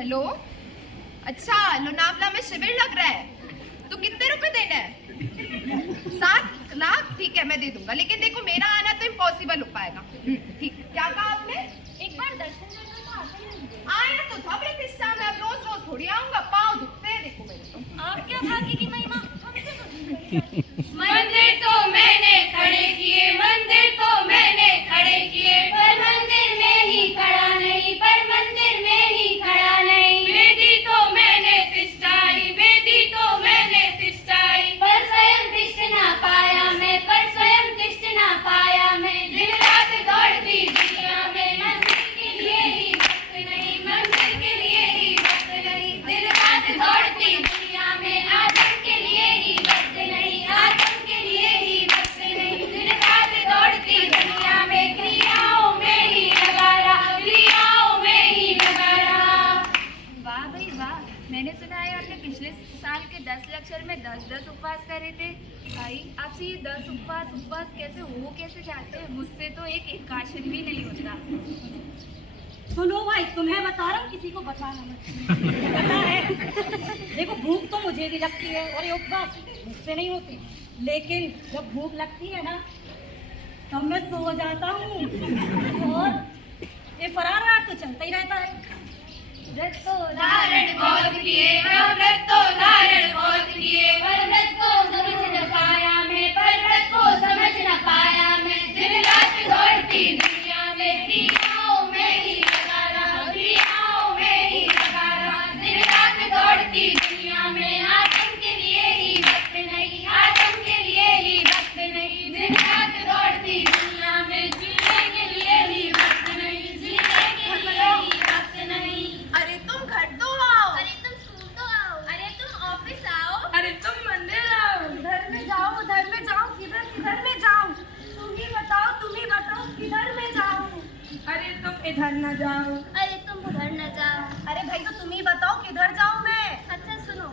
Hello, अच्छा लोनावला में शिविर लग रहा है, तो कितने रुपए देना है? 7 लाख? ठीक है, मैं दे दूंगा, लेकिन देखो मेरा आना तो इम्पॉसिबल हो पाएगा। ठीक, क्या कहा आपने? एक बार दर्शन करना तो आते हैं। आया तो था प्रतिष्ठा में, अब रोज रोज थोड़ी आऊंगा, पाँव दुखते हैं देखो मेरे तो। आपके भाग्य की महिमा हमसे मंदिर तो मैंने खड़े किए, मंदिर तो मैंने खड़े किए, पर मंदिर में ही खड़ा नहीं, पर मंदिर में ही खड़ा नहीं। वेदी तो मैंने तिष्ठाई, वेदी तो मैंने तिष्ठाई, पर स्वयं तिष्ठ ना पाया मैं, पर स्वयं तिष्ठ ना पाया मैं। दिन रात दौड़ती दुनिया में, मंदिर के लिए ही वक्त नहीं, मंदिर के लिए ही वक्त नहीं। दिन रात दौड़ती दुनिया में, आदम के लिए ही वक्त नहीं, आदम के लिए ही वक्त नहीं। दिन रात दौड़ती दुनिया में, क्रियाओं में ही लगा रहा, क्रियाओं में ही लगा रहा। वाह भाई वाह, मैंने सुना है आपने पिछले साल के 10 लक्षर में 10-10 उपवास करे थे। भाई आपसे ये 10 उपवास कैसे हो कैसे जाते हैं? मुझसे तो एक एकादशी भी नहीं होता। सुनो भाई, तुम्हें बता रहा हूँ, किसी को बताना मत। पता है, देखो भूख तो मुझे भी लगती है और ये उपवास मुझसे नहीं होती, लेकिन जब भूख लगती है ना तब मैं सो जाता हूँ और ये फरार रात तो चलता ही रहता है। व्रत तो धारण बहुत किए, व्रत तो धारण बहुत किए, पर व्रत को समझ न पाया मैं, पर व्रत को समझ न पाया मैं। दिन रात दौड़ती दुनिया में, क्रियाओं में ही लगा रहा, क्रियाओं में ही लगा रहा। दिन रात दौड़ती दुनिया में, आदम के लिए ही वक्त नहीं, आदम के लिए ही वक्त नहीं। दिन रात दौड़ती दुनिया में, जीने के लिए ही वक्त नहीं, जीने के लिए ही वक्त नहीं। अरे तुम घर तो आओ, अरे तुम स्कूल तो आओ, अरे तुम ऑफिस आओ, अरे तुम मंदिर आओ। उधर में जाओ, उधर में जाओ, किधर किधर में जाओ? तुम ही बताओ किधर में जाओ? अरे तुम इधर न जाओ। अरे तुम उधर न जाओ। अरे भाई तो तुम ही बताओ किधर जाऊँ मैं? अच्छा सुनो,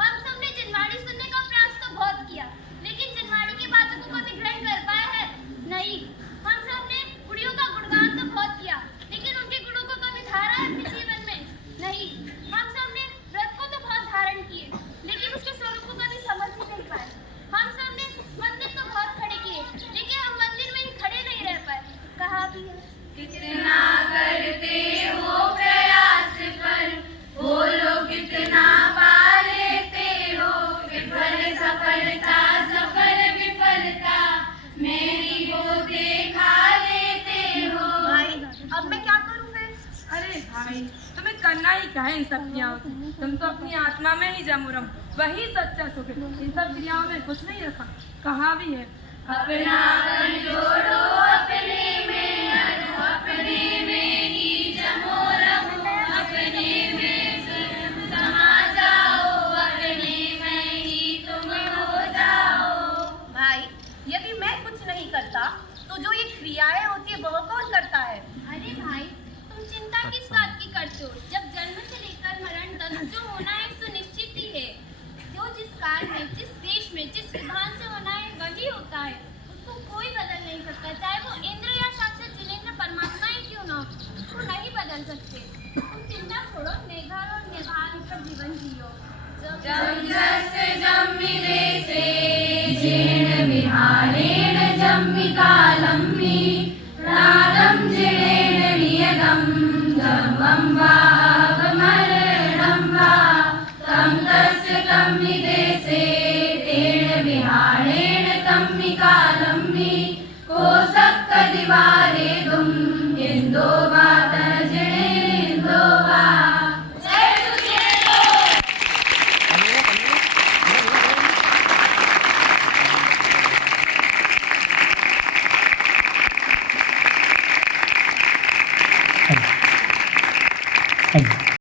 हम सबने जिनवाड़ी सुनने का प्रयास तो बहुत किया, लेकिन जिनवाड़ी की बातों को कभी ग्रहण कर पाया है? नहीं। हम सबने गुड़ियों का गुणगान तो बहुत किया, लेकिन उनके गुणों को कभी धारा है अपने जीवन में? नहीं। हम सबने व्रत को तो बहुत धारण किए, लेकिन उसके स्वरूप को कभी समझ ही नहीं पाए। हम सबने मंदिर तो बहुत खड़े किए, लेकिन हम मंदिर में ही खड़े नहीं रह पाए। कहा भी है, कितना करते हो प्रयास, पर बोलो कितना पा लेते हो। विफल सफलता, सफल विफलता, मेरी वो देखा लेते हो। भाई अब मैं क्या करूँ फिर? अरे भाई, तुम्हें करना ही क्या है इन सब क्रियाओं से? तुम तो अपनी आत्मा में ही जम रहो, वही सच्चा सुख है। इन सब क्रियाओं में कुछ नहीं रखा, कहा भी है अपना मन जोड़ो अपने में, अपने में ही जमो रहो, अपने में समा जाओ, अपने में ही तुम हो जाओ। भाई यदि मैं कुछ नहीं करता तो जो ये क्रियाएं होती है वह कौन करता है? अरे भाई तुम चिंता किस बात की करते हो? जब जन्म से लेकर मरण तक जो होना है सुनिश्चित ही है। जो जिस काल में, जिस देश में, जिस विधान से होना है वही होता है, उसको कोई बदल नहीं सकता। चाहे वो इंद्र या साक्षात जिनेंद्र परमात्मा ही क्यों ना, उसको नहीं बदल सकते। तुम चिंता छोड़ो, निर्भर और निर्भर होकर जीवन जियो। जम जस्य जम्मिदे से जीर्ण विहारेण जम्मिकालम्मि प्राणं जिणेन नियतं जन्मं वा अगमरणं वा तं तस्य तम्मिदे से तेन विहारेण तम्मिकालम्मि कोसक्तदिवारेदुं इन्दो वा